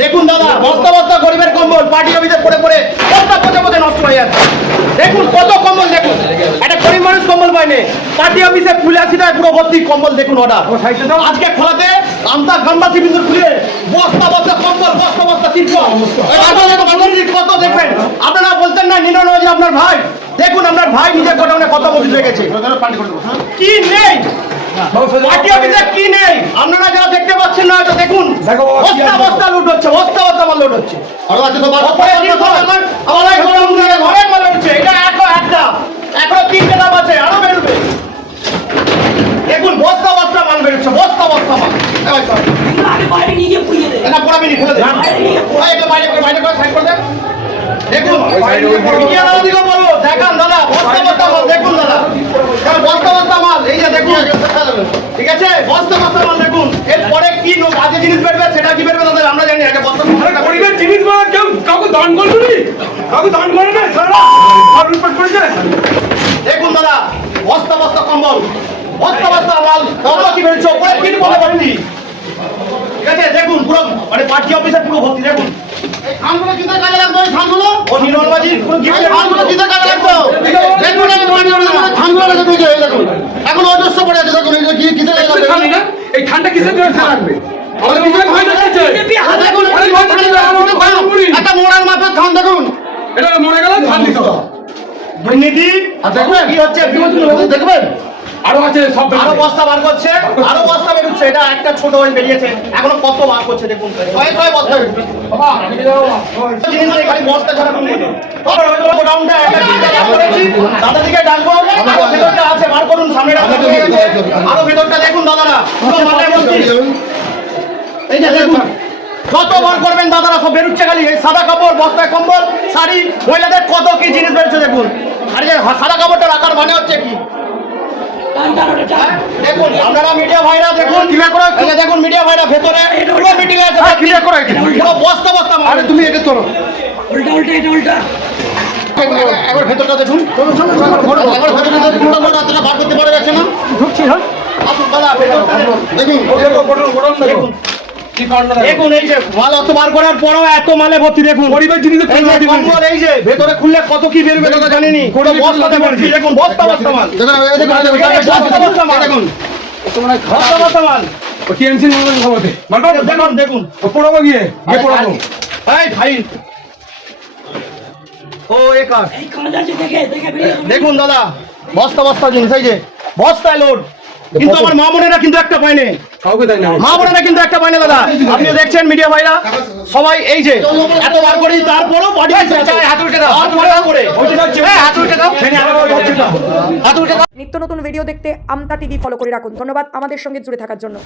দেখুন দাদা, বস্তা বস্তা গরিবের কম্বল পার্টি অফিসে পড়ে পড়ে বস্তা পচে পচে নষ্ট হয়ে যাচ্ছে। দেখুন কত কম্বল, দেখুন একটা গরিব মানুষ কম্বল পায়নি, পার্টি অফিসে 85টায় পুরো ভর্তি কম্বল। দেখুন অর্ডার আজকে খোলাতে আমতা গ্রামবাসী বিন্দু খুলে বস্তা বস্তা কম্বল, বস্তা বস্তা তিরপল কত দেখবেন। আপনারা বলতেন না নিরঞ্জন আপনার ভাই, দেখুন আপনার ভাই নিজের গোডাউনে কত মজুদ রেখেছে, কি নেই পার্টি অফিসে কি নেই আপনারা যারা দেখতে পাচ্ছেন না হয়তো দেখুন বস্তা বস্তা লুট হচ্ছে, বস্তা বস্তা মাল লুট হচ্ছে। আরো আছে তো আমার ঘরে মাল হচ্ছে, এটা একটা এখনো 3টে দাম আছে, আরো বেরোবে। দেখুন বস্তা বস্তা মাল বেরোচ্ছে, বস্তা বস্তা মাল। বাইরে নিয়ে গিয়ে পুড়িয়ে দেয়, এটা পড়াবি নি, ফেলে দে, বাইরে করে সাইড করে দেন। দেখুন বলবো দেখান দাদা বস্তা বস্তা মাল, দেখুন দাদা বস্তা বস্তা মাল, এই যে দেখুন, ঠিক আছে বস্তা বস্তা মাল। দেখুন এরপরে কি কাজে জিনিস বেরবে, সেটা কি বেরবে দাদা আমরা জানি। আগে বস্তা গরিবের জিনিস কেউ কাউকে দান করবি, কাউকে দান করে না সারা দেখুন দাদা বস্তা বস্তা কম্বল, বস্তা বস্তা মাল, কত কি বেরোচ্ছে, ওপরে কি বলে ভর্তি, ঠিক আছে। দেখুন পুরো মানে পার্টি অফিসে পুরো ভর্তি। দেখুন খানগুলো কিতে কাজে লাগবে, খানগুলো ও নির্মলবাজি পুরো গিফট, খানগুলো কিতে কাজে লাগবে। দেখুন খানগুলো রেখে দিয়েছে, এই দেখুন এখন অজস্র পড়ে আছে। দেখুন এগুলো কি কিতে লাগবে না, এই ঠান্ডা কিসের জন্য লাগবে? আমাদের বিজয় ভয় দেখাচ্ছে, দেখুন একটা মোড়ার মাথার খান, দেখুন এটা মরে গেল ধান দিতে হবে। দুর্নীতি দেখবেন কি হচ্ছে, দেখবেন আরো আছে সব আরো বস্তা বার করছে, আরো বস্তা বেরোচ্ছে। এটা একটা ছোট হয়ে বেরিয়েছে, এখনো কত বার করছে দেখুন, ছয় বস্তা বেরোচ্ছে। জিনিস নেই, খালি বস্তা ছাড়া কোনো নেই। গোডাউনটা একটা তিনটা দাম করেছি, দাদা দিকে ডাকবো, আরো ভেতরটা আছে বার করুন, সামনে আরো ভেতরটা দেখুন দাদারা পুরো মালে ভর্তি। এই যে দেখুন কত বার করবেন দাদারা, সব বেরোচ্ছে খালি এই সাদা কাপড়, বস্তায় কম্বল, শাড়ি, মহিলাদের কত কি জিনিস বেরোচ্ছে দেখুন। আর এই সাদা কাপড়টা রাখার মানে হচ্ছে কি দেখুন আপনারা মিডিয়া ভাইরা দেখুন, ক্লিয়ার করে দেখুন মিডিয়া ভাইরা ভেতরে পুরো মিটিং আছে, ক্লিয়ার করে পুরো বস্তা বস্তা মাল। তুমি এটা তোলো উল্টা উল্টা, এটা উল্টা। একবার ভেতরটা দেখুন, একবার ভেতরটা দেখুন, পুরো রাতটা বার করতে পারা যাচ্ছে না, ঢুকছি। হ্যাঁ আসুন দাদা ভেতরটা দেখুন, দেখুন দেখুন এই যে মাল অত বার করার পরও এত মালে ভর্তি। দেখুন গরিবের জিনিস কম্বল, এই যে ভেতরে খুললে কত কি বেরোবে দাদা জানেনি, কোনো বস্তাতে ভর্তি। দেখুন বস্তা বস্তা মাল, দেখুন বস্তা বস্তা মাল, দেখুন বস্তা বস্তা মাল। ও টিএমসি মনে খবরতে মালবা দেখুন দেখুন ও পড়াবো গিয়ে পড়াবো। এই ভাই ও একা এই কাজ আছে, দেখে দেখে বেরিয়ে যাবে। দেখুন দাদা বস্তা বস্তা জিনিস, এই যে বস্তায় লোড, কিন্তু আমার মা বোনেরা কিন্তু একটা পায়নি, কাউকে দেয় না মা বোনেরা কিন্তু একটা পায়নি দাদা। আপনি দেখছেন মিডিয়া ভাইরা সবাই এই যে এত বার করি, তারপরও বাড়ি হাত উঠে দাও, হাত করে হাত উঠে দাও, হাত উঠে দাও। নিত্য নতুন ভিডিও দেখতে আমতা টিভি ফলো করে রাখুন। ধন্যবাদ আমাদের সঙ্গে জুড়ে থাকার জন্য।